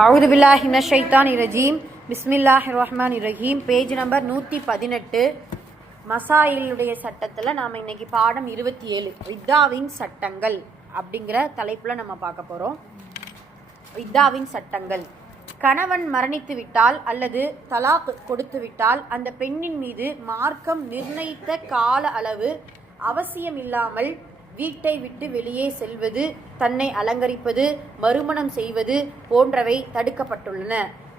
அவுது பில்லாஹி மினஷ் ஷைத்தானிர் ரஜீம். பிஸ்மில்லாஹிர் ரஹ்மானிர் ரஹீம். Page number 118. மசாயிலுடைய சட்டத்தில் நாம் இன்னைக்கு பாடம் 27 இத்தாவின் சட்டங்கள் அப்படிங்கிற தலைப்பில் நம்ம பார்க்க போகிறோம். இத்தாவின் சட்டங்கள். கணவன் மரணித்து விட்டால் அல்லது தலாக் கொடுத்து விட்டால் அந்த பெண்ணின் மீது மார்க்கம் நிர்ணயித்த கால அளவு அவசியமில்லாமல் வீட்டை விட்டு வெளியே செல்வது, தன்னை அலங்கரிப்பது, மறுமணம் செய்வது போன்றவை தடுக்கப்பட்டுள்ளன.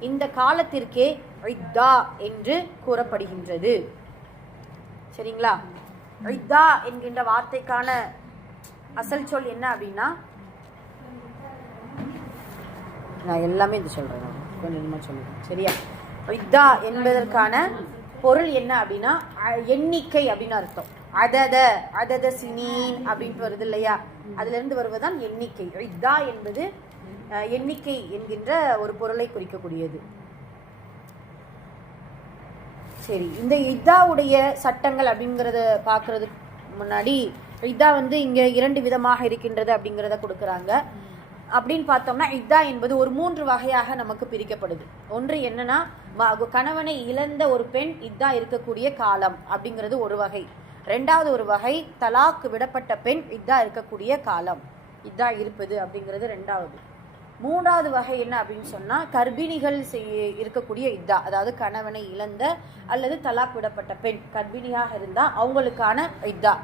இந்த காலத்திற்கே இத்தா என்று கூறப்படுகின்றது. சரிங்களா? இத்தா என்கின்ற வார்த்தைக்கான அசல் சொல் என்ன அப்படின்னா, நான் எல்லாமே இது சொல்றேன், கொஞ்சமா சொல்லுறேன். சரியா? இத்தா என்பதற்கான பொருள் என்ன அப்படின்னா எண்ணிக்கை அப்படின்னு அர்த்தம். அதத சினீன் அப்படின்ட்டு வருது இல்லையா, அதுல இருந்து வருவதுதான் எண்ணிக்கை. இத்தா என்பது எண்ணிக்கை என்கின்ற ஒரு பொருளை குறிக்கக்கூடியது. சரி, இந்த இத்தாவுடைய சட்டங்கள் அப்படிங்கிறத பார்க்கறதுக்கு முன்னாடி இத்தா இங்க 2 விதமாக இருக்கின்றது அப்படிங்கிறத கொடுக்குறாங்க. அப்படின்னு பார்த்தோம்னா இத்தா என்பது ஒரு 3 வகையாக நமக்கு பிரிக்கப்படுது. ஒன்று என்னன்னா, கணவனை இழந்த ஒரு பெண் இத்தா இருக்கக்கூடிய காலம் அப்படிங்கிறது ஒரு வகை. 2வது ஒரு வகை தலாக் விடப்பட்ட பெண் இத்தா இருக்கக்கூடிய காலம், இத்தா இருப்பது அப்படிங்கிறது 2வது. 3வது வகை என்ன அப்படின்னு சொன்னா, கர்ப்பிணிகள் இருக்கக்கூடிய இத்தா, அதாவது கணவனை இழந்த அல்லது தலாக் விடப்பட்ட பெண் கர்ப்பிணியாக இருந்தா அவங்களுக்கான இத்தா.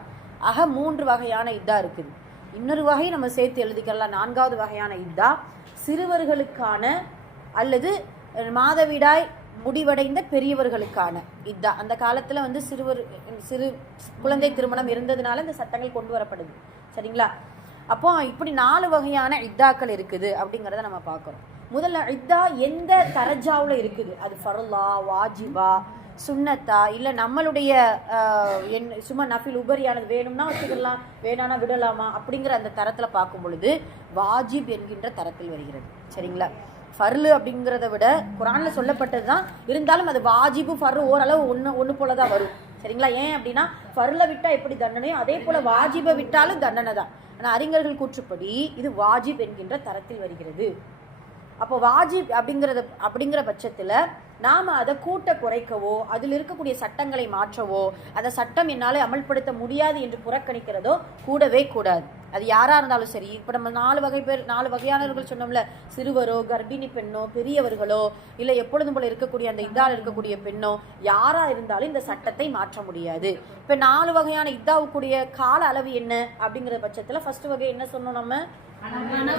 ஆக 3 வகையான இத்தா இருக்குது. இன்னொரு வகை நம்ம சேர்த்து எழுதிக்கலாம். 4வது வகையான இத்தா சிறுவர்களுக்கான அல்லது மாதவிடாய் முடிவடைந்த பெரியவர்களுக்கான இத்தா. அந்த காலத்துல சிறு குழந்தை திருமணம் இருந்ததுனால இந்த சட்டங்கள் கொண்டு வரப்படுது. சரிங்களா? அப்போ இப்படி 4 வகையான இத்தாக்கள் இருக்குது அப்படிங்கிறத நம்ம பார்க்கிறோம். முதல்ல இத்தா எந்த தரஜாவுல இருக்குது, அது ஃபர்லா, வாஜிபா, சுன்னத்தா, இல்லை நம்மளுடைய சும்மா நஃபில் உபரியானது, வேணும்னா வச்சுக்கலாம், வேணானா விடலாமா அப்படிங்கிற அந்த தரத்தில் பார்க்கும் பொழுது வாஜிப் என்கின்ற தரத்தில் வருகிறது. சரிங்களா? ஃபர்லு அப்படிங்கிறத விட குரான்ல சொல்லப்பட்டது தான், இருந்தாலும் அது வாஜிபு ஃபர்லு ஓரளவு ஒன்று போல தான் வரும். சரிங்களா? ஏன் அப்படின்னா, ஃபர்ல விட்டா எப்படி தண்டனையோ அதே போல வாஜிபை விட்டாலும் தண்டனை தான். ஆனால் அறிஞர்கள் கூற்றுப்படி இது வாஜிப் என்கின்ற தரத்தில் வருகிறது. அப்போ வாஜிப் அப்படிங்கிற பட்சத்தில் நாம் அதை கூட்ட குறைக்கவோ அதில் இருக்கக்கூடிய சட்டங்களை மாற்றவோ அந்த சட்டம் என்னால் அமல்படுத்த முடியாது என்று புறக்கணிக்கிறதோ கூடவே கூடாது. அது யாராக இருந்தாலும் சரி. இப்போ நம்ம 4 வகையானவர்கள் சொன்னோம்ல, சிறுவரோ, கர்ப்பிணி பெண்ணோ, பெரியவர்களோ, இல்லை எப்பொழுதும் போல இருக்கக்கூடிய அந்த இத்தால் இருக்கக்கூடிய பெண்ணோ, யாராக இருந்தாலும் இந்த சட்டத்தை மாற்ற முடியாது. இப்போ 4 வகையான இத்தாவுக்குரிய கால அளவு என்ன அப்படிங்கிற பட்சத்தில் ஃபர்ஸ்ட் வகை என்ன சொன்னோம் நம்ம,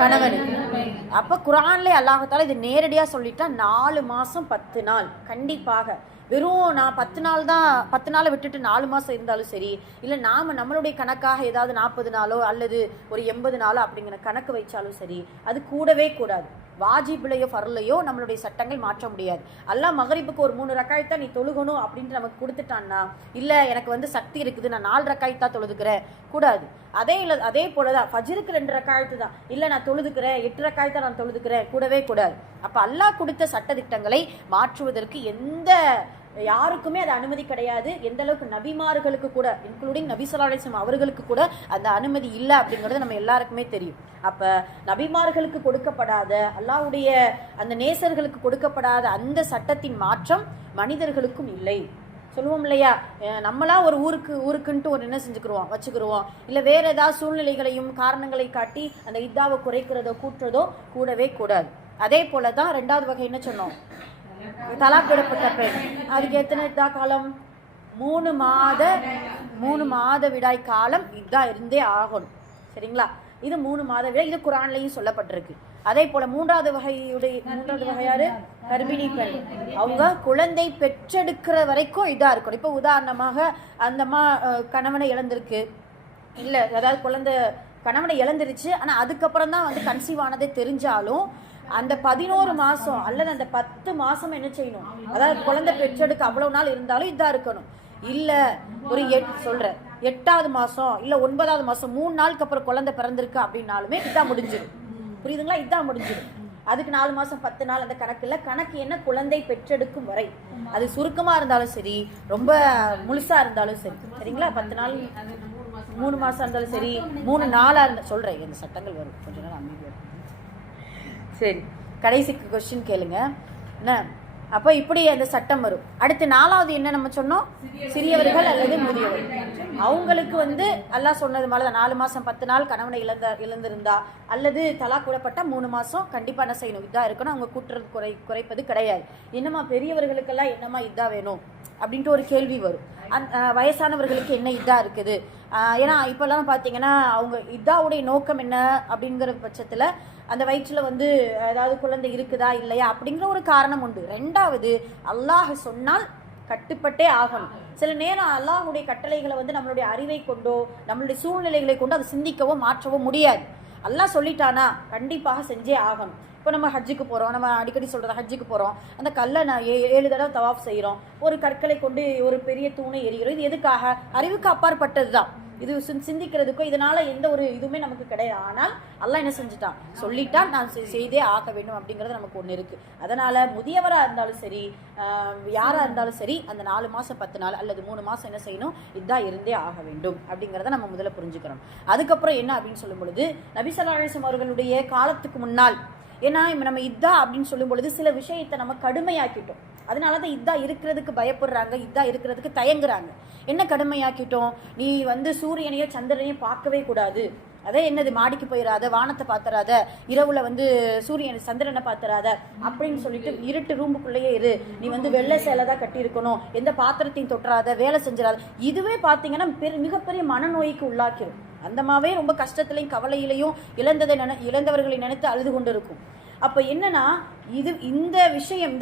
கணவனுக்கு. அப்ப குர்ஆன்ல அல்லாஹ் இது நேரடியா சொல்லிட்டா 4 மாசம் 10 நாள். கண்டிப்பாக வெறும் நான் 10 நாள் தான், 10 நாளை விட்டுட்டு 4 மாசம் இருந்தாலும் சரி, இல்லை நம்மளுடைய கணக்காக ஏதாவது 40 நாளோ அல்லது ஒரு 80 நாளோ அப்படிங்கிற கணக்கு வைச்சாலும் சரி, அது கூடவே கூடாது. வாஜிபிலையோ ஃபர்லையோ நம்மளுடைய சட்டங்கள் மாற்ற முடியாது. அல்லாஹ் மகரிப்புக்கு ஒரு 3 ரக்காயத்தா நீ தொழுகணும் அப்படின்ட்டு நமக்கு கொடுத்துட்டான்னா, இல்லை எனக்கு சக்தி இருக்குது, நான் 4 ரக்காயத்தா தொழுதுக்கிறேன், கூடாது. அதே போலதான் ஃபஜ்ருக்கு 2 ரக்காயத்து தான், இல்லை நான் தொழுதுக்கிறேன் 8 ரக்காயத்தா நான் தொழுதுக்கிறேன், கூடவே கூடாது. அப்ப அல்லாஹ் கொடுத்த சட்ட திட்டங்களை மாற்றுவதற்கு யாருக்குமே அது அனுமதி கிடையாது. எந்த அளவுக்கு நபிமார்களுக்கு கூட, இன்க்ளூடிங் நபி ஸல்லல்லாஹு அலைஹி வஸல்லம் அவர்களுக்கு கூட அந்த அனுமதி இல்லை அப்படிங்கிறது நம்ம எல்லாருக்குமே தெரியும். அப்ப நபிமார்களுக்கு கொடுக்கப்படாத, அல்லாஹ்வுடைய அந்த நேசர்களுக்கு கொடுக்கப்படாத அந்த சட்டத்தின் மாற்றம் மனிதர்களுக்கும் இல்லை. சொல்லுவோம் இல்லையா, நம்மளா ஒரு ஊருக்குன்ட்டு ஒரு என்ன வச்சுக்கிருவோம், இல்லை வேற ஏதாவது சூழ்நிலைகளையும் காரணங்களை காட்டி அந்த இத்தாவை குறைக்கிறதோ கூட்டுறதோ கூடவே கூடாது. அதே போலதான் 2வது வகை என்ன சொன்னோம், தலாக் விடப்பட்ட பெண். அதுக்கு எத்தனை இத்தா காலம், 3 மாத விடாய் காலம் இத்தா இருந்தே ஆகணும். சரிங்களா? இது 3 மாத விடாய், இது குர்ஆன்லயும் சொல்லப்பட்டிருக்கு. அதே போல 3வது வகையாரு கர்ப்பிணி பெண். அவங்க குழந்தை பெற்றெடுக்கிற வரைக்கும் இதா இருக்கணும். இப்போ உதாரணமாக அந்த கணவனை இழந்திருக்கு, இல்லை அதாவது கணவனை இழந்துருச்சு, ஆனா அதுக்கப்புறம் தான் கன்சீவ் ஆனதே தெரிஞ்சாலும் அந்த 11 மாசம் அல்லது அந்த 10 மாசம் என்ன செய்யணும், அதாவது குழந்தை பெற்றெடுக்க அவ்வளவு நாள் இருந்தாலும் இதா இருக்கணும். இல்ல ஒரு 8வது மாசம் இல்ல 9வது மாசம் 3 நாளுக்கு அப்புறம் குழந்தை பிறந்திருக்கு அப்படின்னாலுமே இதா முடிஞ்சிடும். புரியுதுங்களா? இதா முடிஞ்சிடும். அதுக்கு 4 மாசம் 10 நாள் அந்த கணக்கு என்ன, குழந்தை பெற்றெடுக்கும் வரை. அது சுருக்கமா இருந்தாலும் சரி, ரொம்ப முழுசா இருந்தாலும் சரி. சரிங்களா? 10 நாள் 3 மாசம் இருந்தாலும் சரி, 3 நாளா சொல்றேன், இந்த சட்டங்கள் வரும். கொஞ்ச நாள் அமைதியா. சரி, கடைசி கொஸ்டின் கேளுங்க என்ன. அப்போ இப்படி அந்த சட்டம் வரும். அடுத்து 4வது என்ன நம்ம சொன்னோம், சிறியவர்கள் அல்லது முதியவர்கள். அவங்களுக்கு அல்லாஹ் சொன்னது மாதிரி 4 மாசம் 10 நாள் கணவனை இழந்திருந்தா அல்லது தலா கூடப்பட்ட 3 மாசம் கண்டிப்பா என்ன செய்யணும், இதா இருக்கணும். அவங்க கூட்டுறது குறைப்பது கிடையாது. என்னமா பெரியவர்களுக்கெல்லாம் என்னமா இதா வேணும் அப்படின்ட்டு ஒரு கேள்வி வரும். வயசானவர்களுக்கு என்ன இதா இருக்குது. ஏன்னா இப்பெல்லாம் பார்த்தீங்கன்னா அவங்க இதாவுடைய நோக்கம் என்ன அப்படிங்கிற பட்சத்தில் அந்த வயிற்றில் ஏதாவது குழந்தை இருக்குதா இல்லையா அப்படிங்கிற ஒரு காரணம் உண்டு. 2வது அல்லாஹ் சொன்னால் கட்டுப்பட்டே ஆகணும். சில நேரம் அல்லாஹ்வுடைய கட்டளைகளை நம்மளுடைய அறிவை கொண்டோ நம்மளுடைய சூழ்நிலைகளை கொண்டோ அதை சிந்திக்கவோ மாற்றவோ முடியாது. அல்லாஹ் சொல்லிட்டானா கண்டிப்பாக செஞ்சே ஆகணும். இப்போ நம்ம ஹஜ்ஜுக்கு போகிறோம், நம்ம அடிக்கடி சொல்கிறது ஹஜ்ஜுக்கு போகிறோம், அந்த கல்லை நான் 7 தடவை தவாஃப் செய்கிறோம், ஒரு கற்களை கொண்டு ஒரு பெரிய தூணை எறிகிறோம். இது எதுக்காக? அறிவுக்கு அப்பாற்பட்டது தான். இது சிந்திக்கிறதுக்கோ இதனால எந்த ஒரு இதுவுமே நமக்கு கிடையாது. ஆனால் அல்லாஹ் என்ன செஞ்சுட்டான், சொல்லிட்டான், நான் செய்தே ஆக வேண்டும் அப்படிங்கிறது நமக்கு ஒன்று இருக்குது. அதனால் முதியவராக இருந்தாலும் சரி யாராக இருந்தாலும் சரி அந்த 4 மாதம் 10 நாள் அல்லது 3 மாதம் என்ன செய்யணும், இதான் இருந்தே ஆக வேண்டும் அப்படிங்கிறத நம்ம முதல்ல புரிஞ்சுக்கிறோம். அதுக்கப்புறம் என்ன அப்படின்னு சொல்லும் பொழுது நபி ஸல்லல்லாஹு அலைஹி வஸல்லம் அவர்களுடைய காலத்துக்கு முன்னால், ஏன்னா நம்ம இதா அப்படின்னு சொல்லும் பொழுது சில விஷயத்தை நம்ம கடுமையாக்கிட்டோம். அதனால தான் இதா இருக்கிறதுக்கு பயப்படுறாங்க, இதா இருக்கிறதுக்கு தயங்குறாங்க. என்ன கடுமையாக்கிட்டோம், நீ சூரியனையோ சந்திரனையோ பார்க்கவே கூடாது, அதே என்னது மாடிக்கு போயிடாத, வானத்தை பார்த்துறாத, இரவுல சூரியன் சந்திரனை பார்த்துறாத அப்படின்னு சொல்லிட்டு இருட்டு ரூமுக்குள்ளேயே இரு, நீ வெள்ளை சேலை தான் கட்டி இருக்கணும், எந்த பாத்திரத்தையும் தொட்டுறாத, வேலை செஞ்சிடாத. இதுவே பார்த்தீங்கன்னா மிகப்பெரிய மனநோய்க்கு உள்ளாக்கிடும். அந்தமாவே ரொம்ப கஷ்டத்திலையும் கவலையிலையும் இழந்தவர்களை நினைத்து அழுது கொண்டு இருக்கும். அப்ப என்னன்னா இந்த விஷயம்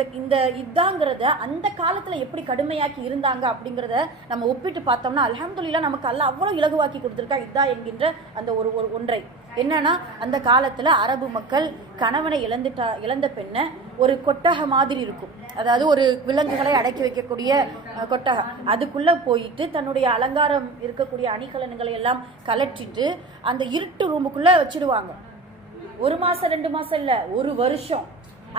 இதாங்கிறத அந்த காலத்துல எப்படி கடுமையாக்கி இருந்தாங்க அப்படிங்கிறத நம்ம ஒப்பிட்டு பார்த்தோம்னா அல்ஹம்துலில்லாஹ் நமக்கு அல்லாஹ் அவ்வளவு இலகுவாக்கி கொடுத்துருக்கா இதா என்கின்ற அந்த ஒரு ஒன்றை. என்னன்னா அந்த காலத்துல அரபு மக்கள் கணவனை இழந்த பெண்ணை ஒரு கொட்டகை மாதிரி இருக்கும், அதாவது ஒரு விலங்குகளை அடக்கி வைக்கக்கூடிய கொட்டகை, அதுக்குள்ள போயிட்டு தன்னுடைய அலங்காரம் இருக்கக்கூடிய அணிகலன்களை எல்லாம் கலற்றிட்டு அந்த இருட்டு ரூமுக்குள்ள வச்சிடுவாங்க. 1 மாசம் 2 மாசம் இல்ல, 1 வருஷம்.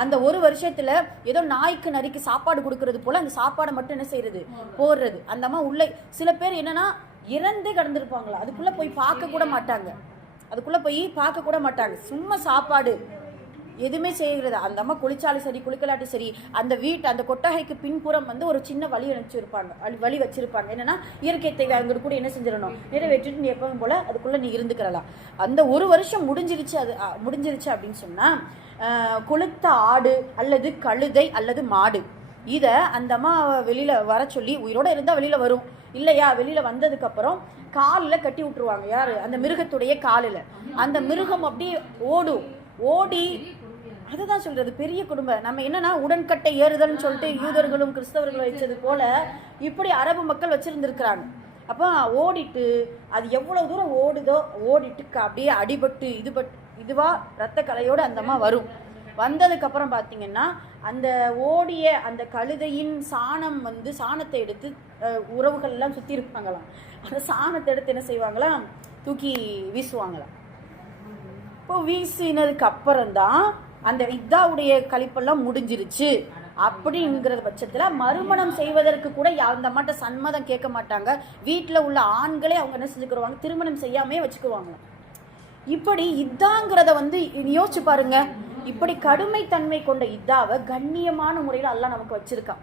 அந்த 1 வருஷத்துல ஏதோ நாய்க்கு நரிக்கு சாப்பாடு கொடுக்கறது போல அந்த சாப்பாடை மட்டும் என்ன செய்யறது, போடுறது. அந்த அம்மா உள்ள சில பேர் என்னன்னா இறந்தே கடந்திருப்பாங்களா, அதுக்குள்ள போய் பார்க்க கூட மாட்டாங்க, சும்மா சாப்பாடு எதுவுமே செய்கிறது. அந்த அம்மா குளிச்சாலும் சரி குளிக்கலாட்டும் சரி அந்த அந்த கொட்டகைக்கு பின்புறம் ஒரு சின்ன வழி வச்சிருப்பாங்க. என்னன்னா இயற்கை தேவை அங்கிட்டு கூட என்ன செஞ்சிடணும், நிறைவேற்றிட்டு நீ எப்பவும் போல அதுக்குள்ள நீ இருந்துக்கிறலாம். அந்த 1 வருஷம் முடிஞ்சிருச்சு அப்படின்னு சொன்னா கொளுத்த ஆடு அல்லது கழுதை அல்லது மாடு இதை அந்த அம்மா வெளியில வர சொல்லி, உயிரோட இருந்தா வெளியில வரும், இல்லையா வெளியில வந்ததுக்கு அப்புறம் காலில் கட்டி விட்டுருவாங்க. யாரு? அந்த மிருகத்துடைய காலில். அந்த மிருகம் அப்படியே ஓடி அதுதான் சொல்றது பெரிய குடும்பம். நம்ம என்னன்னா உடன்கட்டை ஏறுதல்னு சொல்லிட்டு யூதர்களும் கிறிஸ்தவர்களும் வச்சது போல இப்படி அரபு மக்கள் வச்சிருந்துருக்கிறாங்க. அப்போ ஓடிட்டு அது எவ்வளவு தூரம் ஓடிட்டு அப்படியே அடிபட்டு இதுவா ரத்த கலையோடு அந்த அம்மா வரும். வந்ததுக்கு அப்புறம் பார்த்தீங்கன்னா அந்த ஓடிய அந்த கழுதையின் சாணத்தை எடுத்து உறவுகள் எல்லாம் சுற்றி இருப்பாங்களாம். அந்த சாணத்தை எடுத்து என்ன செய்வாங்களாம், தூக்கி வீசுவாங்களாம். இப்போ வீசினதுக்கு அப்புறம்தான் அந்த இதாவுடைய கழிப்பெல்லாம் முடிஞ்சிருச்சு அப்படிங்கிற பட்சத்தில் மறுமணம் செய்வதற்கு கூட அந்த அம்மாட்ட சம்மதம் கேட்க மாட்டாங்க. வீட்டில் உள்ள ஆண்களே அவங்க என்ன செஞ்சுக்கிடுவாங்க, திருமணம் செய்யாமே வச்சுக்குவாங்க. இப்படி இதாங்கிறத யோசிச்சு பாருங்க. இப்படி கடுமைத்தன்மை கொண்ட இதாவை கண்ணியமான முறையில் அல்லாஹ் நமக்கு வச்சிருக்கான்.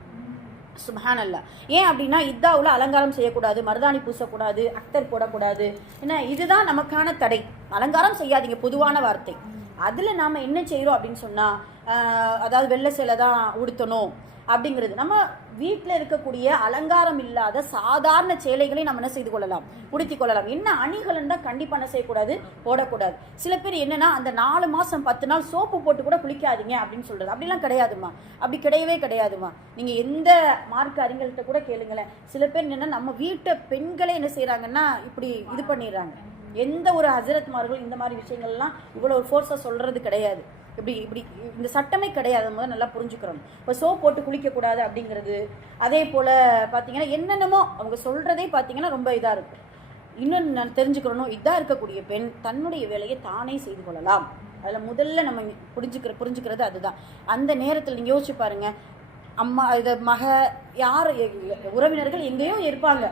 சுப்ஹானல்லாஹ். ஏன் அப்படின்னா இதாவுல அலங்காரம் செய்யக்கூடாது, மருதாணி பூசக்கூடாது, அக்தர் போடக்கூடாது. ஏன்னா இதுதான் நமக்கான தடை. அலங்காரம் செய்யாதீங்க, பொதுவான வார்த்தை. அதுல நாம என்ன செய்யறோம் அப்படின்னு சொன்னா அதாவது வெள்ளை சேலை தான் உடுத்தணும் அப்படிங்கிறது. நம்ம வீட்டில் இருக்கக்கூடிய அலங்காரம் இல்லாத சாதாரண சேலைகளை நம்ம என்ன செய்து கொள்ளலாம், உடுத்தி கொள்ளலாம். என்ன அணிகள் தான் கண்டிப்பாக என்ன செய்யக்கூடாது, போடக்கூடாது. சில பேர் என்னன்னா அந்த 4 மாசம் 10 நாள் சோப்பு போட்டு கூட குளிக்காதீங்க அப்படின்னு சொல்றது. அப்படிலாம் கிடையாதுமா, அப்படி கிடையவே கிடையாதுமா. நீங்க எந்த மார்க்க அறிஞர்கள்ட்ட கூட கேளுங்களேன். சில பேர் என்னன்னா நம்ம வீட்டை பெண்களே என்ன செய்யறாங்கன்னா இப்படி இது பண்ணிடுறாங்க. எந்த ஒரு ஹசரத்மார்கள் இந்த மாதிரி விஷயங்கள்லாம் இவ்வளோ ஒரு ஃபோர்ஸாக சொல்றது கிடையாது. இப்படி இந்த சட்டமே கிடையாது. முதல்ல நல்லா புரிஞ்சுக்கிறோம். இப்போ சோப் போட்டு குளிக்கக்கூடாது அப்படிங்கிறது, அதே போல் பார்த்தீங்கன்னா என்னென்னமோ அவங்க சொல்கிறதே பார்த்தீங்கன்னா ரொம்ப இதாக இருக்கும். இன்னொன்று நான் தெரிஞ்சுக்கிறணும், இதாக இருக்கக்கூடிய பெண் தன்னுடைய வேலையை தானே செய்து கொள்ளலாம். அதில் முதல்ல நம்ம புரிஞ்சுக்கிறது அதுதான். அந்த நேரத்தில் நீங்கள் யோசிச்சு பாருங்க, அம்மா இதை யார் உறவினர்கள் எங்கேயோ இருப்பாங்க,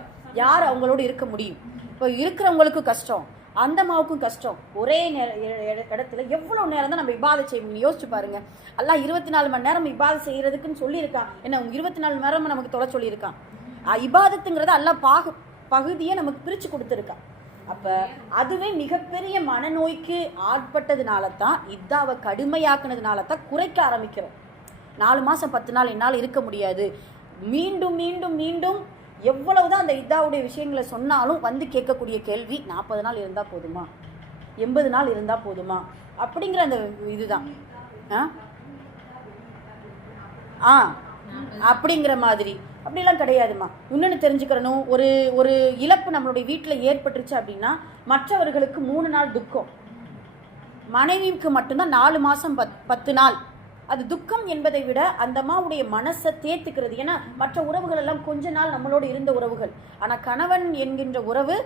யார் அவங்களோட இருக்க முடியும்? இப்போ இருக்கிறவங்களுக்கு கஷ்டம், அந்த அம்மாவுக்கும் கஷ்டம். ஒரே இடத்துல எவ்வளோ நேரம் தான் நம்ம இபாதை செய்ய முடியும்? யோசிச்சு பாருங்க. அல்லாஹ் 24 மணி நேரம் இபாதை செய்யறதுக்குன்னு சொல்லியிருக்கான். என்ன 24 மணி நேரம் நமக்கு தொலை சொல்லியிருக்கான். இபாதத்துங்கிறத அல்லாஹ் பகுதியை நமக்கு பிரித்து கொடுத்துருக்கான். அப்போ அதுவே மிகப்பெரிய மனநோய்க்கு ஆட்பட்டதுனால தான் இத்தாவை கடுமையாக்குனதுனால தான் குறைக்க ஆரம்பிக்கிறோம். 4 மாதம் 10 நாள் என்னால் இருக்க முடியாது. மீண்டும் மீண்டும் மீண்டும் எவ்வளவுதான் அந்த இதாவுடைய விஷயங்களை சொன்னாலும் வந்து கேட்கக்கூடிய கேள்வி 40 நாள் இருந்தால் போதுமா, 80 நாள் இருந்தால் போதுமா அப்படிங்கிற அந்த இதுதான். அப்படிங்கிற மாதிரி அப்படிலாம் கிடையாதுமா. இன்னொன்று தெரிஞ்சுக்கிறணும், ஒரு இழப்பு நம்மளுடைய வீட்டில் ஏற்பட்டுருச்சு அப்படின்னா மற்றவர்களுக்கு 3 நாள் துக்கம், மனைவிக்கு மட்டும்தான் 4 மாதம் 10 நாள். அது துக்கம் என்பதை விட அந்த அம்மாவுடைய மனசை தேர்த்துக்கிறது. ஏன்னா மற்ற உறவுகள் எல்லாம் கொஞ்ச நாள் நம்மளோடு இருந்த உறவுகள். ஆனால் கணவன் என்கின்ற உறவு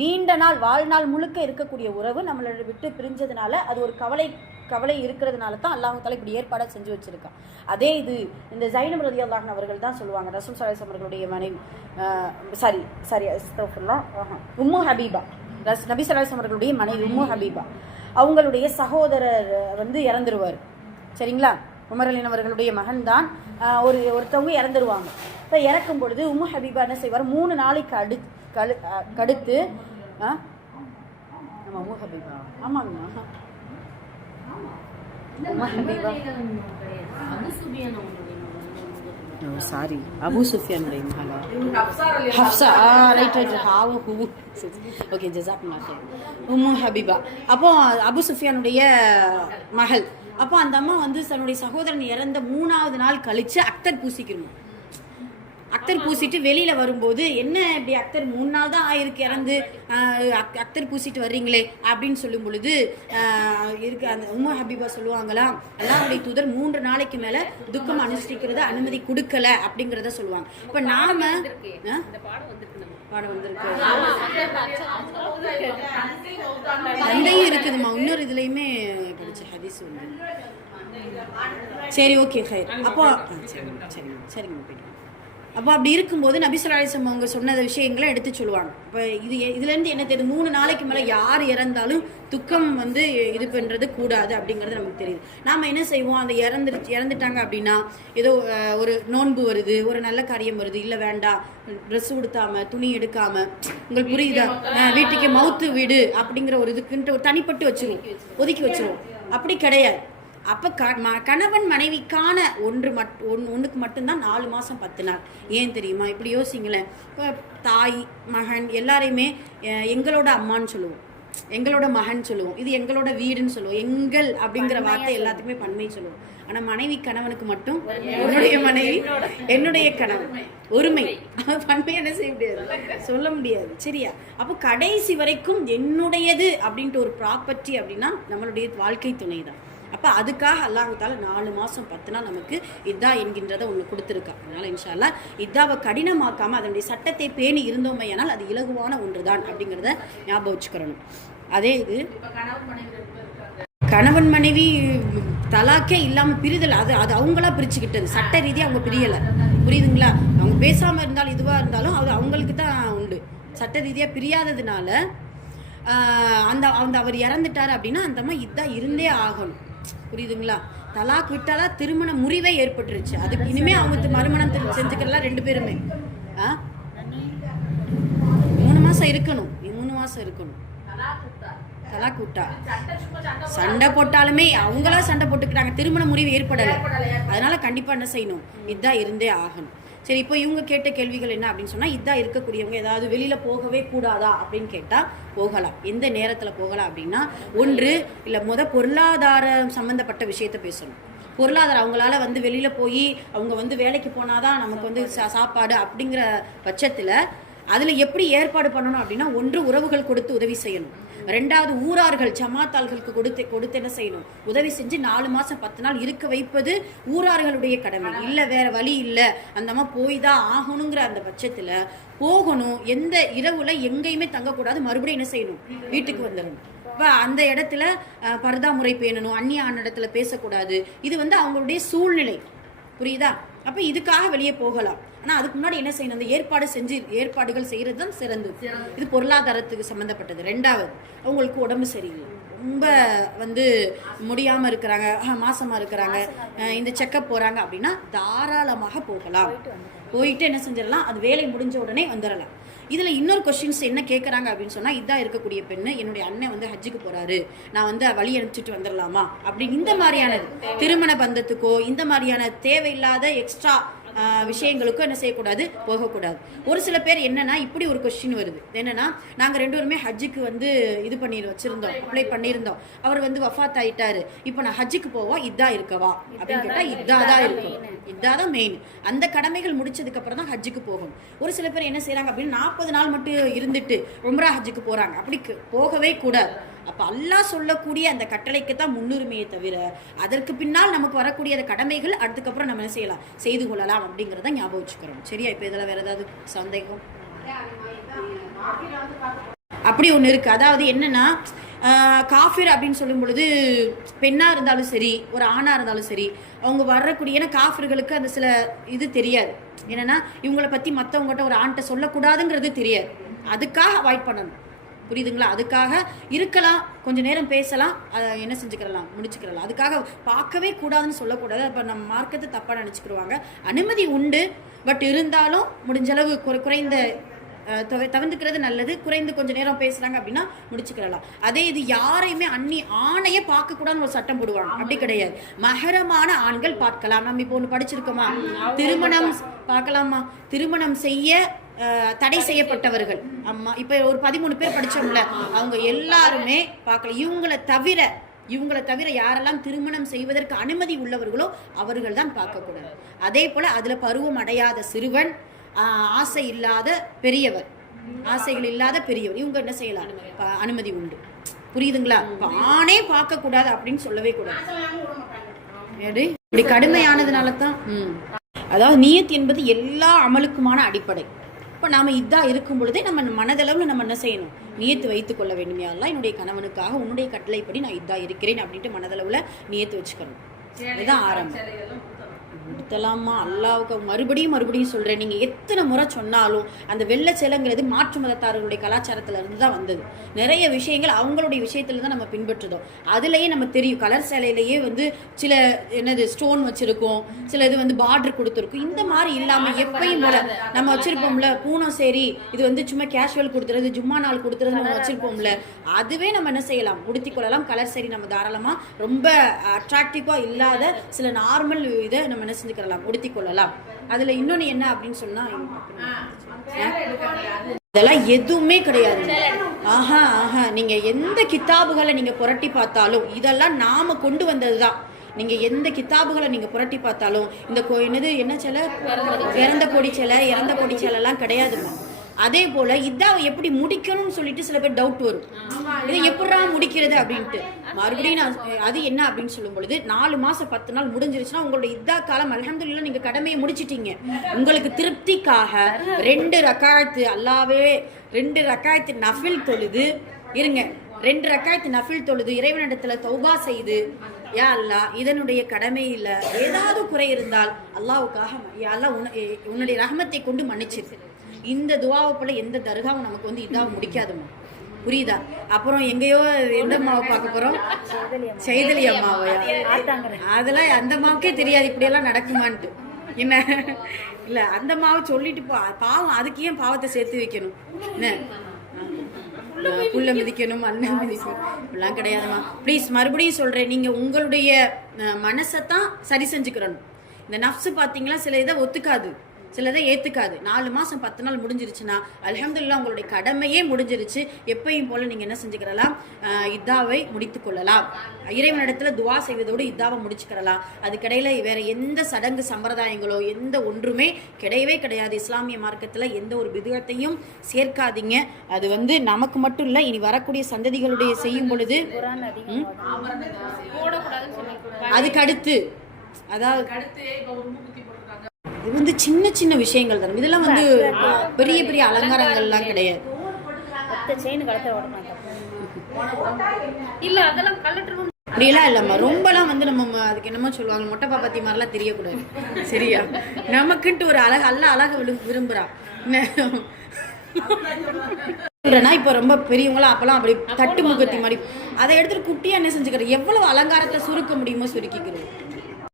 நீண்ட நாள் வாழ்நாள் முழுக்க இருக்கக்கூடிய உறவு நம்மளோட விட்டு பிரிஞ்சதுனால அது ஒரு கவலை இருக்கிறதுனால தான் அல்லாஹ் தஆலா இப்படி ஏற்பாடாக செஞ்சு வச்சிருக்கான். அதே இது இந்த ஜைனப் ரலியல்லாஹு அன்ஹா அவர்கள் தான் சொல்லுவாங்க, ரசூல் ஸல்லல்லாஹு அலைஹி வஸல்லம் அவர்களுடைய மனைவி உம்மு ஹபீபா, நபி ஸல்லல்லாஹு அலைஹி வஸல்லம் அவர்களுடைய மனைவி உம்மு ஹபீபா, அவங்களுடைய சகோதரர் வந்து இறந்துருவார். சரிங்களா? உமர் அலி அவர்களுடைய மகன் தான். ஒருத்தவங்க இறந்துருவாங்க. இப்போ இறக்கும் பொழுது உம்மு ஹபீபா என்ன செய்வார், 3 நாளைக்கு கடுத்து உம்மு ஹபீபா ஆமாங்கண்ணா உம்மு ஹபீபா சாரி அபு சுஃபியானுடைய மகளா ஹப்ஸா ரைட் ஓகே ஜஸாக்குல்லாஹ் கைர். உம்மு ஹபீபா அப்போ அபு சுஃபியானுடைய மகள். அப்போ அந்த அம்மா வந்து தன்னுடைய சகோதரன் இறந்த 3ஆவது நாள் கழிச்சு அக்தர் பூசிக்கணும். அக்தர் பூசிட்டு வெளியில வரும்போது என்ன இப்படி அக்தர் 3 நாள் தான் ஆயிருக்கு இறந்து, அக்தர் பூசிட்டு வர்றீங்களே அப்படின்னு சொல்லும் பொழுது இருக்கு அந்த உம்மு ஹபீபா சொல்லுவாங்களா, அல்லாஹ்வுடைய தூதர் 3 நாளைக்கு மேல துக்கம் அனுஷ்டிக்கிறத அனுமதி கொடுக்கல அப்படிங்கிறத சொல்லுவாங்க. இப்ப நாம பாடம் வந்திருக்கு, தந்தையும் இருக்குதுமா, இன்னொரு இதுலயுமே படிச்ச ஹதீஸ் வந்து. சரி ஓகே ஹைர். அப்போ சரிங்க போயிட்டு. அப்போ அப்படி இருக்கும்போது நபி ஸல்லல்லாஹு அலைஹி வஸல்லம் அவங்க சொன்ன விஷயங்களை எடுத்து சொல்லுவாங்க. இப்போ இதுலேருந்து என்ன தெரியுது, 3 நாளைக்கு மேலே யார் இறந்தாலும் துக்கம் வந்து இது பண்ணுறது கூடாது அப்படிங்கிறது நமக்கு தெரியுது. நாம் என்ன செய்வோம், அந்த இறந்துட்டாங்க அப்படின்னா ஏதோ ஒரு நோன்பு வருது, ஒரு நல்ல காரியம் வருது, இல்லை வேண்டாம் ட்ரெஸ் உடுத்தாமல் துணி எடுக்காமல், உங்களுக்கு புரியுதா, வீட்டுக்கு மவுத்து வீடு அப்படிங்கிற ஒரு இதுக்குன்ட்டு ஒரு தனிப்பட்டு ஒதுக்கி வச்சிருவோம். அப்படி கிடையாது. அப்போ கணவன் மனைவிக்கான ஒன்றுக்கு மட்டும்தான் 4 மாதம் 10 நாள். ஏன் தெரியுமா? இப்படி யோசிங்களேன். இப்போ தாய் மகன் எல்லாரையுமே எங்களோட அம்மான்னு சொல்லுவோம், எங்களோட மகன் சொல்லுவோம், இது எங்களோட வீடுன்னு சொல்லுவோம். எங்கள் அப்படிங்கிற வார்த்தை எல்லாத்துக்குமே பன்மை சொல்லுவோம். ஆனால் மனைவி கணவனுக்கு மட்டும் என்னுடைய மனைவி என்னுடைய கணவன் ஒருமை, பன்மை என்ன செய்ய முடியாது, சொல்ல முடியாது. சரியா? அப்போ கடைசி வரைக்கும் என்னுடையது அப்படின்ட்டு ஒரு ப்ராப்பர்ட்டி அப்படின்னா நம்மளுடைய வாழ்க்கை துணை தான். அப்போ அதுக்காக அல்லாஹ் தஆலா 4 மாதம் 10 நாள் நமக்கு இதா என்கின்றதை ஒன்று கொடுத்துருக்கா. அதனால் இன்ஷா அல்லாஹ் இதாவை கடினமாக்காமல் அதனுடைய சட்டத்தை பேணி இருந்தோமையானால் அது இலகுவான ஒன்று தான் அப்படிங்கிறத ஞாபகம் வச்சுக்கிறணும். அதே இது கணவன் மனைவி தலாக்கே இல்லாமல் பிரிதல், அது அவங்களா பிரிச்சுக்கிட்டது, சட்ட ரீதியாக அவங்க பிரியலை. புரியுதுங்களா? அவங்க பேசாமல் இருந்தாலும் இதுவாக இருந்தாலும் அது அவங்களுக்கு தான் உண்டு. சட்ட ரீதியாக பிரியாததுனால அந்த அவர் இறந்துட்டார் அப்படின்னா அந்த அம்மா இதான் இருந்தே ஆகணும். புரியுதுங்களா? தலாக் விட்டாலா திருமண முறிவே ஏற்பட்டுருச்சு. அதுக்கு இனிமே அவங்க மறுமணம் செஞ்சுக்கலாம் 2 பேருமே. 3 மாசம் இருக்கணும், 3 மாசம் இருக்கணும். தலாக் விட்டா சண்டை போட்டாலுமே அவங்களா சண்டை போட்டுக்கிறாங்க, திருமண முறிவு ஏற்படலை. அதனால கண்டிப்பா என்ன செய்யணும், இதான் இருந்தே ஆகணும். சரி, இப்போ இவங்க கேட்ட கேள்விகள் என்ன அப்படின்னு சொன்னால், இதான் இருக்கக்கூடியவங்க ஏதாவது வெளியில் போகவே கூடாதா அப்படின்னு கேட்டால் போகலாம். எந்த நேரத்தில் போகலாம் அப்படின்னா, ஒன்று இல்லை பொருளாதாரம் சம்மந்தப்பட்ட விஷயத்த பேசணும். பொருளாதாரம் அவங்களால வந்து வெளியில் போய் அவங்க வந்து வேலைக்கு போனாதான் நமக்கு வந்து சாப்பாடு அப்படிங்கிற பட்சத்தில் அதில் எப்படி ஏற்பாடு பண்ணணும் அப்படின்னா, ஒன்று உறவுகள் கொடுத்து உதவி செய்யணும். 2வது ஊரார்கள் ஜமாத்தாள்களுக்கு கொடுத்து என்ன செய்யணும், உதவி செஞ்சு 4 மாதம் 10 நாள் இருக்க வைப்பது ஊரார்களுடைய கடமை. இல்லை வேற வழி இல்லை, அந்த அம்மா போய் தான் ஆகணுங்கிற அந்த பட்சத்தில் போகணும். எந்த இரவுல எங்கேயுமே தங்கக்கூடாது, மறுபடியும் என்ன செய்யணும், வீட்டுக்கு வந்துடணும். இப்போ அந்த இடத்துல பர்தா முறை பேணணும், அந்நிய இடத்துல பேசக்கூடாது. இது வந்து அவங்களுடைய சூழ்நிலை, புரியுதா? அப்போ இதுக்காக வெளியே போகலாம். ஆனால் அதுக்கு முன்னாடி என்ன செய்யணும், அந்த ஏற்பாடுகள் செய்கிறது தான் சிறந்தது. இது பொருளாதாரத்துக்கு சம்மந்தப்பட்டது. ரெண்டாவது, அவங்களுக்கு உடம்பு சரியில்லை, ரொம்ப வந்து முடியாமல் இருக்கிறாங்க, மாசமாக இருக்கிறாங்க, இந்த செக்கப் போகிறாங்க அப்படின்னா தாராளமாக போகலாம். போயிட்டு என்ன செஞ்சிடலாம், அது வேலை முடிஞ்ச உடனே வந்துடலாம். இதில் இன்னொரு கொஸ்டின்ஸ் என்ன கேட்குறாங்க அப்படின்னு சொன்னால், இதான் இருக்கக்கூடிய பெண்ணு, என்னுடைய அண்ணன் வந்து ஹஜ்ஜுக்கு போகிறாரு, நான் வந்து வழி அனுப்பிச்சிட்டு வந்துடலாமா அப்படின்னு இந்த மாதிரியானது திருமண பந்தத்துக்கோ இந்த மாதிரியான தேவையில்லாத எக்ஸ்ட்ரா விஷயங்களுக்கும் என்ன செய்யக்கூடாது, போகக்கூடாது. ஒரு சில பேர் என்னன்னா இப்படி ஒரு கொஸ்டின் வருது, என்னன்னா நாங்கள் 2 பேருமே ஹஜ்ஜுக்கு வந்து இது பண்ணி வச்சிருந்தோம், அப்ளை பண்ணியிருந்தோம், அவர் வந்து வஃபாத் ஆயிட்டாரு, இப்போ நான் ஹஜ்ஜுக்கு போவோம், இதா இருக்கவா அப்படின்னு கேட்டால் இதா தான் இருக்கும், இதான் மெயின். அந்த கடமைகள் முடிச்சதுக்கு அப்புறம் தான் ஹஜ்ஜுக்கு போகும். ஒரு சில பேர் என்ன செய்யறாங்க அப்படின்னு 40 நாள் மட்டும் இருந்துட்டு உம்ரா ஹஜ்ஜுக்கு போறாங்க, அப்படி போகவே கூடாது. அப்ப அல்லாஹ் சொல்லக்கூடிய அந்த கட்டளைக்கு தான் முன்னுரிமையை தவிர அதற்கு பின்னால் நமக்கு வரக்கூடிய அந்த கடமைகள் அதுக்கப்புறம் நம்ம என்ன செய்யலாம், செய்து கொள்ளலாம் அப்படிங்கிறத ஞாபகம் வச்சுக்கிறோம். சரியா? இப்போ இதெல்லாம் வேற ஏதாவது சந்தேகம் அப்படி ஒன்று இருக்கு. அதாவது என்னன்னா, காஃபிர் அப்படின்னு சொல்லும் பொழுது பெண்ணாக இருந்தாலும் சரி ஒரு ஆணாக இருந்தாலும் சரி அவங்க வரக்கூடிய, ஏன்னா காஃபிர்களுக்கு அந்த சில இது தெரியாது, என்னன்னா இவங்களை பற்றி மற்றவங்ககிட்ட ஒரு ஆண்கிட்ட சொல்லக்கூடாதுங்கிறது தெரியாது, அதுக்காக அவாய்ட் பண்ணணும். புரியுதுங்களா? அதுக்காக இருக்கலாம், கொஞ்சம் நேரம் பேசலாம், என்ன செஞ்சுக்கிறலாம், முடிச்சுக்கிறலாம். அதுக்காக பார்க்கவே கூடாதுன்னு சொல்லக்கூடாது. அப்போ நம்ம மார்க்கத்தை தப்பாக நினச்சிக்கிடுவாங்க. அனுமதி உண்டு, பட் இருந்தாலும் முடிஞ்சளவு குறைந்த தவிர்த்துக்கிறது நல்லது. குறைந்து கொஞ்சம் நேரம் பேசுறாங்க அப்படின்னா முடிச்சுக்கலாம். அதே இது யாரையுமே ஆணையே பார்க்க கூடாதுன்னு ஒரு சட்டம் போடுவாங்க, அப்படி கிடையாது. மஹரமான ஆண்கள் பார்க்கலாம். நம்ம இப்போ ஒன்று படிச்சிருக்கோமா, திருமணம் பார்க்கலாமா, திருமணம் செய்ய தடை செய்யப்பட்டவர்கள். அம்மா இப்போ ஒரு 13 பேர் படிச்சோம்ல, அவங்க எல்லாருமே பார்க்கல. இவங்களை தவிர யாரெல்லாம் திருமணம் செய்வதற்கு அனுமதி உள்ளவர்களோ அவர்கள் தான் பார்க்கக்கூடாது. அதே போல அதுல பருவம் அடையாத சிறுவன், ஆசைகள் இல்லாத பெரியவர், இவங்க என்ன செய்யலாம், அனுமதி உண்டு. புரியுதுங்களா? ஆணே பார்க்க கூடாது அப்படின்னு சொல்லவே கூடாது. இப்படி கடுமையானதுனால தான் அதாவது நியத் என்பது எல்லா அமலுக்குமான அடிப்படை. இப்போ நாம இதான் இருக்கும் பொழுதே நம்ம மனதளவில் நம்ம என்ன செய்யணும், நியத்து வைத்துக் கொள்ள வேண்டும். யாரெல்லாம் என்னுடைய கணவனுக்காக உன்னுடைய கட்டளைப்படி நான் இதா இருக்கிறேன் அப்படின்ட்டு மனதளவில் நியத்து வச்சுக்கணும். இதுதான் ஆரம்பம். கொடுத்தலாமா அல்லாவுக்கு மறுபடியும் சொல்கிறேன், நீங்கள் எத்தனை முறை சொன்னாலும் அந்த வெள்ளை சேலைங்கிறது மாற்று மதத்தாரர்களுடைய கலாச்சாரத்தில் இருந்து தான் வந்தது. நிறைய விஷயங்கள் அவங்களுடைய விஷயத்துல தான் நம்ம பின்பற்றுதோம். அதுலேயே நம்ம தெரியும், கலர் சேலையிலேயே வந்து சில ஸ்டோன் வச்சுருக்கோம், சில இது வந்து பார்டர் கொடுத்துருக்கும். இந்த மாதிரி இல்லாமல் எப்பயும் போல நம்ம வச்சுருப்போம்ல, பூனம் சரி இது வந்து சும்மா கேஷுவல் கொடுத்துறது, ஜும்மா நாள் கொடுத்துறது நம்ம வச்சுருப்போம்ல, அதுவே நம்ம என்ன செய்யலாம், உடுத்தி கொள்ளலாம். கலர் சரி நம்ம தாராளமாக ரொம்ப அட்ராக்டிவாக இல்லாத சில நார்மல் இதை நம்ம என்ன செஞ்சுக்கலாம், உடுத்தி கொள்ளலாம். அதுல இன்னொன்னு என்ன அப்படின்னு சொன்னா, இதெல்லாம் எதுவுமே கிடையாது. நீங்க எந்த கிதாபுகளை நீங்க புரட்டி பார்த்தாலும் இதெல்லாம் நாம கொண்டு வந்ததுதான். நீங்க எந்த கிதாபுகளை நீங்க புரட்டி பார்த்தாலும் இந்த என்ன சில இறந்த கொடி சிலை எல்லாம் கிடையாதுமா. அதே போல இதாவை எப்படி முடிக்கணும்னு சொல்லிட்டு சில பேர் டவுட் வரும், இதை எப்படா முடிக்கிறது அப்படின்ட்டு. மறுபடியும் நான் அது என்ன அப்படின்னு சொல்லும் பொழுது 4 மாசம் 10 நாள் முடிஞ்சிருச்சுன்னா உங்களோட இதா காலம் அல்ஹம்துலில்லாஹ் நீங்க கடமையை முடிச்சிட்டீங்க. உங்களுக்கு திருப்திக்காக 2 ரக்காயத்து அல்லாவே 2 ரக்காயத்து நஃபில் தொழுது இருங்க, 2 ரக்காயத்து நஃபில் தொழுது இறைவனிடத்துல தௌபா செய்து, யா அல்லாஹ் இதனுடைய கடமையில் ஏதாவது குறை இருந்தால் அல்லாஹ்வுக்காக யா அல்லாஹ் உன்னுடைய ரஹமத்தை கொண்டு மன்னிச்சிரு. இந்த துவாவை போல எந்த தர்காவும் நமக்கு வந்து இதாக முடிக்காதுமா. புரியுதா? அப்புறம் எங்கேயோ எந்த அம்மாவை பார்க்க போறோம், செய்தலி அம்மாவையா, அதெல்லாம் அந்த அம்மாவுக்கே தெரியாது இப்படியெல்லாம் நடக்குமான்ட்டு. என்ன இல்ல அந்த அம்மாவை சொல்லிட்டு பாவம், அதுக்கு ஏன் பாவத்தை சேர்த்து வைக்கணும், என்ன புல்ல மிதிக்கணும் அண்ணன் மிதிக்கணும் இப்படிலாம் கிடையாதுமா. ப்ளீஸ் மறுபடியும் சொல்றேன், நீங்க உங்களுடைய மனசைத்தான் சரி செஞ்சுக்கிறணும். இந்த நஃப்ஸ் பார்த்தீங்களா சில இதை ஒத்துக்காது, சிலதை ஏற்றுக்காது. 4 மாதம் 10 நாள் முடிஞ்சிருச்சுன்னா அல்ஹம்துலில்லாஹ் உங்களுடைய கடமையே முடிஞ்சிருச்சு. எப்பயும் போல நீங்கள் என்ன செஞ்சுக்கிறலாம், இதாவை முடித்து கொள்ளலாம். இறைவனிடத்துல துவா செய்வதோடு இதாவை முடிச்சுக்கிறலாம். அதுக்கிடையில் வேற எந்த சடங்கு சம்பிரதாயங்களோ எந்த ஒன்றுமே கிடையவே கிடையாது. இஸ்லாமிய மார்க்கத்தில் எந்த ஒரு பிதுஅத்தையும் சேர்க்காதீங்க. அது வந்து நமக்கு மட்டும் இல்லை, இனி வரக்கூடிய சந்ததிகளுடைய செய்யும் பொழுது அதுக்கு அடுத்து, அதாவது இது வந்து சின்ன சின்ன விஷயங்கள் தான். இதெல்லாம் வந்து பெரிய பெரிய அலங்காரங்கள்லாம் கிடையாது. அப்படியெல்லாம் இல்லைம்மா, ரொம்பலாம் வந்து நம்ம அதுக்கு என்னமோ சொல்லுவாங்க, மொட்டை பாப்பாத்தி மாதிரிலாம் தெரியக்கூடாது. சரியா? நமக்குன்ட்டு ஒரு அழகு விரும்புறா. இப்போ ரொம்ப பெரியவங்களாம் அப்பெல்லாம் அப்படி தட்டு முகத்தி மாதிரி அதை எடுத்துட்டு குட்டியா என்ன செஞ்சுக்கிறேன், எவ்வளவு அலங்காரத்தை சுருக்க முடியுமோ சுருக்கிக்கிறோம்.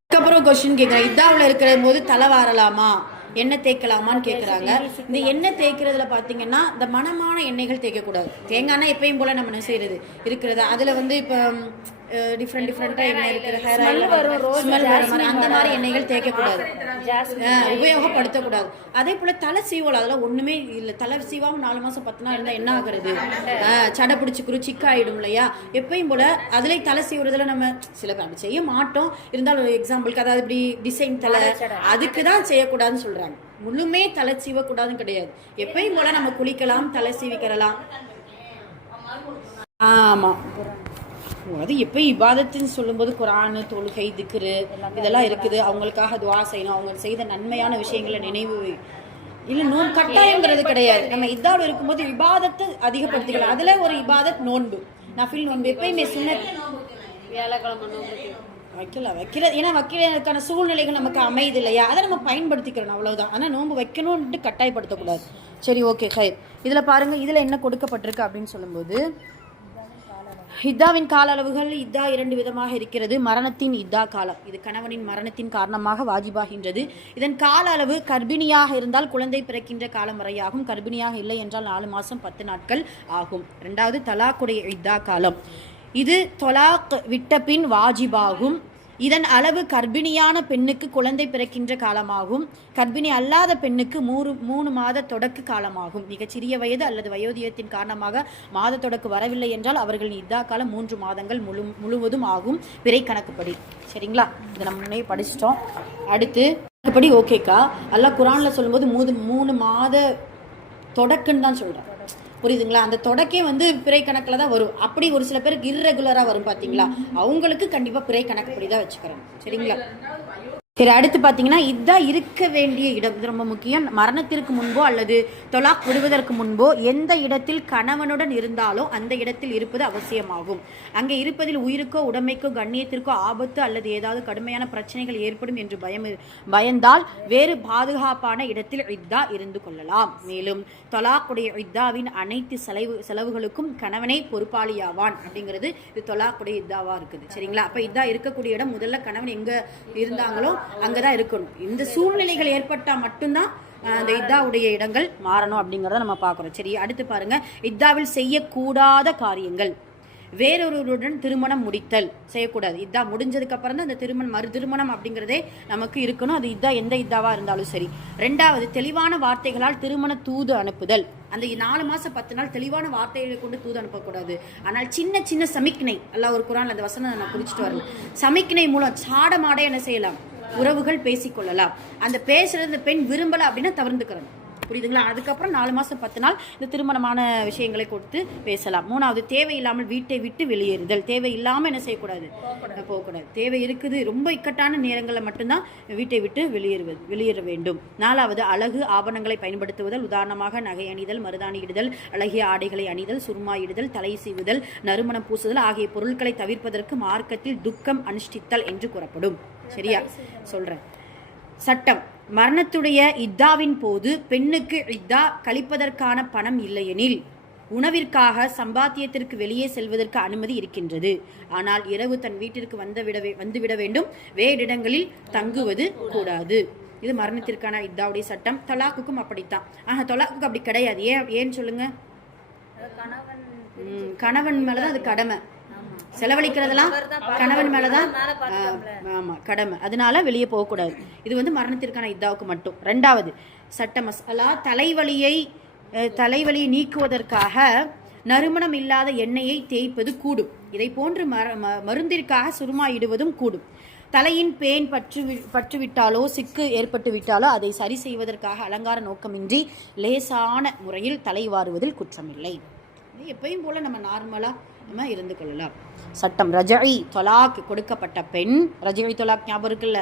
அதுக்கப்புறம் கொஸ்டின் கேட்குறேன், இதாவில் இருக்கிற போது தலை வாரலாமா, எண்ணெய் தேய்க்கலாமான்னு கேட்குறாங்க. இந்த எண்ணெய் தேய்க்கிறதுல பார்த்தீங்கன்னா இந்த மணமான எண்ணெய்கள் தேய்க்கக்கூடாது. தேங்காய்னா எப்பயும் போல நம்ம என்ன செய்யறது இருக்கிறது, அதில் வந்து இப்போ டிஃப்ரெண்ட்டாக எண்ணெய் இருக்கிற ஹேர் ஆயில் ஸ்மெல் வர மாதிரி அந்த மாதிரி எண்ணெய்கள் தேய்க்கக்கூடாது, உபயோகப்படுத்தக்கூடாது. அதே போல் தலை சீவல் அதெல்லாம் ஒன்றுமே இல்லை. தலை சீவாமல் 4 மாதம் 10 நாள் இருந்தால் என்ன ஆகுறது, சடை பிடிச்சிக்கிறோம், சிக்காயிடும் இல்லையா? எப்பயும் போல் அதில் தலை சீவுறதுல நம்ம சில பேர் அப்படி செய்ய மாட்டோம். இருந்தாலும் ஒரு எக்ஸாம்பிளுக்கு அதாவது இப்படி டிசைன் தலை அதுக்கு தான் செய்யக்கூடாதுன்னு சொல்கிறாங்க. முழுமே தலை சீவக்கூடாதுன்னு கிடையாது. எப்பயும் போல் நம்ம குளிக்கலாம், தலை சீவிக்கிறலாம். ஆமாம், அது எப்போ இபாதத்துன்னு சொல்லும்போது குரானு, தொழுகை, திக்ரு இதெல்லாம் இருக்குது. அவங்களுக்காக துவா செய்யணும், அவங்க செய்த நன்மையான விஷயங்களை நினைவு இல்லை. நோன்பு கட்டாயங்கிறது கிடையாது. நம்ம இதாவில் இருக்கும்போது இபாதத்தை அதிகப்படுத்திக்கலாம். அதில் ஒரு இபாதத் நோன்பு, நஃபில் நோன்பு. எப்பயுமே சுன்னத் வைக்கிறது, ஏன்னா வைக்கிறதுக்கான சூழ்நிலைகள் நமக்கு அமையுது இல்லையா, அதை நம்ம பயன்படுத்திக்கிறோம், அவ்வளவுதான். ஆனால் நோன்பு வைக்கணும்ட்டு கட்டாயப்படுத்தக்கூடாது. சரி, ஓகே, ஹை. இதில் பாருங்க, இதில் என்ன கொடுக்கப்பட்டிருக்கு அப்படின்னு சொல்லும்போது, இத்தாவின் கால அளவுகள். இத்தா 2 விதமாக இருக்கிறது. மரணத்தின் இத்தா காலம், இது கணவனின் மரணத்தின் காரணமாக வாஜிபாகின்றது. இதன் கால அளவு கர்ப்பிணியாக இருந்தால் குழந்தை பிறக்கின்ற காலம் வரையாகும். கர்ப்பிணியாக இல்லை என்றால் 4 மாதம் 10 நாட்கள் ஆகும். 2வது தலாக்குடைய இத்தா காலம், இது தொலாக் விட்ட பின் வாஜிபாகும். இதன் அளவு கர்ப்பிணியான பெண்ணுக்கு குழந்தை பிறக்கின்ற காலமாகும். கர்ப்பிணி அல்லாத பெண்ணுக்கு 3 மாத தொடக்கு காலமாகும். மிகச்சிறிய வயது அல்லது வயோதிகத்தின் காரணமாக மாத தொடக்கு வரவில்லை என்றால் அவர்களின் இத்தா காலம் 3 மாதங்கள் முழுவதும் ஆகும், பிறை கணக்குப்படி. சரிங்களா? இதை நம்ம முன்னே படிச்சிட்டோம். அடுத்து கணக்குப்படி ஓகேக்கா. அல்லாஹ் குரானில் சொல்லும்போது 3 மாத தொடக்குன்னு தான் சொல்கிறேன். புரியுதுங்களா? அந்த தொடக்கே வந்து பிறை கணக்கில் தான் வரும். அப்படி ஒரு சில பேருக்கு இர்ரெகுலராக வரும் பார்த்தீங்களா, அவங்களுக்கு கண்டிப்பாக பிறை கணக்குப்படி தான் வச்சுக்கிறேன். சரிங்களா? சரி, அடுத்து பார்த்தீங்கன்னா இதுதான் இருக்க வேண்டிய இடம். இது ரொம்ப முக்கியம். மரணத்திற்கு முன்போ அல்லது தொலாக் விடுவதற்கு முன்போ எந்த இடத்தில் கணவனுடன் இருந்தாலோ அந்த இடத்தில் இருப்பது அவசியமாகும். அங்கே இருப்பதில் உயிருக்கோ உடமைக்கோ கண்ணியத்திற்கோ ஆபத்து அல்லது ஏதாவது கடுமையான பிரச்சனைகள் ஏற்படும் என்று பயந்தால் வேறு பாதுகாப்பான இடத்தில் இத்தா இருந்து கொள்ளலாம். மேலும் தொலாக்குடைய இத்தாவின் அனைத்து செலவுகளுக்கும் கணவனே பொறுப்பாளியாவான் அப்படிங்கிறது இது தொலாக்குடைய இத்தாவா இருக்குது. சரிங்களா? அப்ப இத்தா இருக்கக்கூடிய இடம் முதல்ல கணவன் எங்க இருந்தாங்களோ அங்கதான் இருக்கணும். இந்த சூழ்நிலைகள் ஏற்பட்டா மட்டும்தான் அந்த இத்தாவுடைய இடங்கள் மாறணும் அப்படிங்கிறத நம்ம பார்க்குறோம். சரி, அடுத்து பாருங்க, இத்தாவில் செய்யக்கூடாத காரியங்கள். வேறொருவருடன் திருமணம் முடித்தல் செய்யக்கூடாது. இதா முடிஞ்சதுக்கு அப்புறம் தான் அந்த மறு திருமணம் அப்படிங்கிறதே நமக்கு இருக்கணும். அது இதா எந்த இதாவா இருந்தாலும் சரி. 2வது தெளிவான வார்த்தைகளால் திருமண தூது அனுப்புதல். அந்த 4 மாசம் 10 நாள் தெளிவான வார்த்தைகளை கொண்டு தூது அனுப்பக்கூடாது. ஆனால் சின்ன சின்ன சமிக்னை, அல்லாஹ் ஒரு குர்ஆன்ல அந்த வசனம் நான் குறிச்சிட்டு வரல, சமிக்னை மூலம் சாடமாட என்ன செய்யலாம், உறவுகள் பேசிக்கொள்ளலாம். அந்த பேசுறது இந்த பெண் விரும்பல அப்படின்னா தவிர்த்துக்கிறோம். புரியுதுங்களா? அதுக்கப்புறம் 4 மாதம் 10 நாள் இந்த திருமணமான விஷயங்களை கொடுத்து பேசலாம். 3வது தேவையில்லாமல் வீட்டை விட்டு வெளியேறுதல். தேவையில்லாமல் என்ன செய்யக்கூடாது, போகக்கூடாது. தேவை இருக்குது, ரொம்ப இக்கட்டான நேரங்களில் மட்டும்தான் வீட்டை விட்டு வெளியேற வேண்டும். 4வது அழகு ஆபரணங்களை பயன்படுத்துவதல். உதாரணமாக நகை அணிதல், மருதாணி இடுதல், அழகிய ஆடைகளை அணிதல், சுருமா இடுதல், தலை சீவுதல், நறுமணம் பூசுதல் ஆகிய பொருட்களை தவிர்ப்பதற்கு மார்க்கத்தில் துக்கம் அனுஷ்டித்தல் என்று கூறப்படும். சரியா சொல்றேன். சட்டம். மரணத்துடைய இத்தாவின் போது பெண்ணுக்கு இத்தா கழிப்பதற்கான பணம் இல்லையெனில் உணவிற்காக சம்பாத்தியத்திற்கு வெளியே செல்வதற்கு அனுமதி இருக்கின்றது. ஆனால் இரவு தன் வீட்டிற்கு வந்துவிட வேண்டும். வேறிடங்களில் தங்குவது கூடாது. இது மரணத்திற்கான இத்தாவுடைய சட்டம். தொலாக்குக்கும் அப்படித்தான். தொலாக்குக்கு அப்படி கிடையாது. ஏன்னு சொல்லுங்க? கணவன் மேலதான் அது கடமை. செலவழிக்கிறதெல்லாம் கணவன் மேலதான் ஆமா கடமை. அதனால வெளியே போகக்கூடாது. இது வந்து மரணத்திற்கான இத்தாவுக்கு மட்டும். 2வது சட்ட மசாலா. தலைவலியை நீக்குவதற்காக நறுமணம் இல்லாத எண்ணெயை தேய்ப்பது கூடும். இதை போன்று மருந்திற்காக சுருமா இடுவதும் கூடும். தலையின் பேன் பற்றுவிட்டாலோ சிக்கு ஏற்பட்டு விட்டாலோ அதை சரி செய்வதற்காக அலங்கார நோக்கமின்றி லேசான முறையில் தலை வாருவதில் குற்றமில்லை. எப்பயும் போல நம்ம நார்மலா நம்ம இருந்து கொள்ளலாம். சட்டம். ரஜஇ தொலாக் கொடுக்கப்பட்ட பெண், ரஜஇ தொலாக் ஞாபகம் இருக்குல்ல,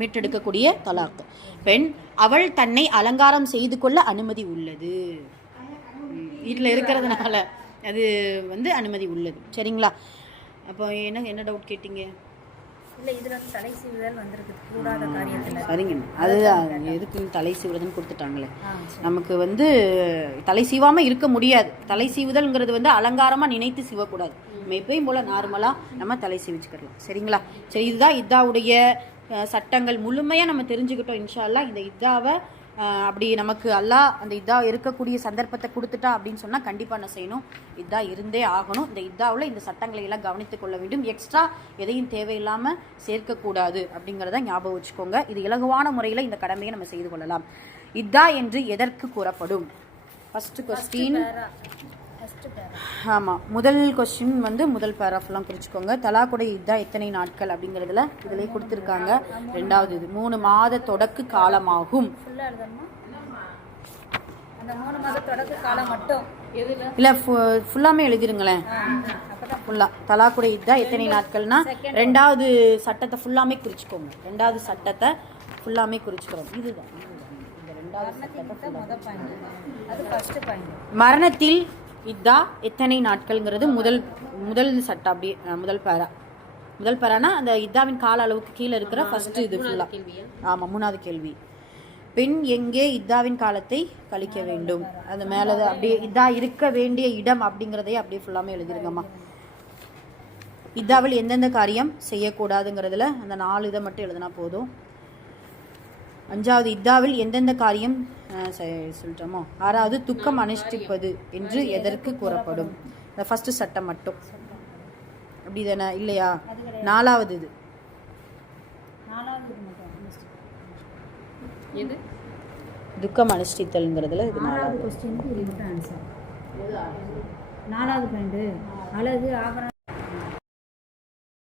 மீட்டெடுக்கக்கூடிய தொலாக் பெண், அவள் தன்னை அலங்காரம் செய்து கொள்ள அனுமதி உள்ளது. வீட்டில் இருக்கிறதுனால அது வந்து அனுமதி உள்ளது. சரிங்களா? அப்போ என்ன டவுட் கேட்டீங்க? இல்லை, இதில் தலை சீவுதல் வந்திருக்கு கூடாத காரியத்தில். சரிங்க, அதுதான் எதுக்கு தலை சீவுறதுன்னு கொடுத்துட்டாங்களே. நமக்கு வந்து தலை சீவாமல் இருக்க முடியாது. தலை சீவுதல்ங்கிறது வந்து அலங்காரமாக நினைத்து சீவக்கூடாது. நம்ம எப்பயும் போல் நார்மலாக நம்ம தலை சீவிச்சுக்கலாம். சரிங்களா? சரி, இதுதான் இத்தாவுடைய சட்டங்கள். முழுமையாக நம்ம தெரிஞ்சுக்கிட்டோம். இன்ஷா அல்லாஹ் இந்த இத்தாவை அப்படி நமக்கு அல்லாஹ் அந்த இதா இருக்கக்கூடிய சந்தர்ப்பத்தை கொடுத்துட்டா அப்படின்னு சொன்னால் கண்டிப்பாக என்ன செய்யணும்? இதா இருந்தே ஆகணும். இந்த இதாவில் இந்த சட்டங்களை எல்லாம் கவனித்து கொள்ள வேண்டும். எக்ஸ்ட்ரா எதையும் தேவையில்லாமல் சேர்க்கக்கூடாது அப்படிங்கிறத ஞாபகம் வச்சுக்கோங்க. இது இலகுவான முறையில் இந்த கடமையை நம்ம செய்து கொள்ளலாம். இதா என்று எதற்கு கூறப்படும்? First question. ஆமாம், முதல் கொஸ்டின் வந்து முதல் பேராஃப்லாம் குறிச்சிக்கோங்க. தலாக்குடைய இதா எத்தனை நாட்கள் அப்படிங்கிறதுல இதிலே கொடுத்துருக்காங்க. ரெண்டாவது இது 3 மாத தொடக்கு காலமாகும். இல்லை, ஃபுல்லாமே எழுதிருங்களேன். ஃபுல்லாக தலாக்குடைய இதா எத்தனை நாட்கள்னா ரெண்டாவது சட்டத்தை ஃபுல்லாமே குறிச்சிக்கோங்க. ரெண்டாவது சட்டத்தை ஃபுல்லாமே குறிச்சிக்கிறோம். இதுதான் இந்த ரெண்டாவது சட்டத்தை. மரணத்தில் இதா எத்தனை நாட்கள்ங்கிறது முதல் சட்டம். அப்படி முதல் பேரானா அந்த இதாவின் கால அளவுக்கு கீழே இருக்கிற ஃபர்ஸ்ட் இது ஃபுல்லா. ஆமாம், 3வது கேள்வி. பெண் எங்கே இத்தாவின் காலத்தை கழிக்க வேண்டும்? அது மேலே அப்படியே இதா இருக்க வேண்டிய இடம் அப்படிங்கிறதையே அப்படியே ஃபுல்லாமே எழுதிருங்கம்மா. இத்தாவில் எந்தெந்த காரியம் செய்யக்கூடாதுங்கிறதுல அந்த 4 இதை மட்டும் எழுதினா போதும். 5வது இத்தாவில் எந்தெந்த காரியம் சொல்லிட்டோமோ. 6வது துக்கம் அனுஷ்டிப்பது என்று எதற்கு கூறப்படும்? இந்த ஃபர்ஸ்ட் சட்டம் மட்டும் அப்படி தானே இல்லையா? 4வது இது துக்கம் அனுஷ்டித்தல்ங்கிறதுல இது 4வது கொஸ்டினுக்கு இது மட்டும் ஆன்சர். 4வது பாயிண்ட் அழகு ஆபரணம்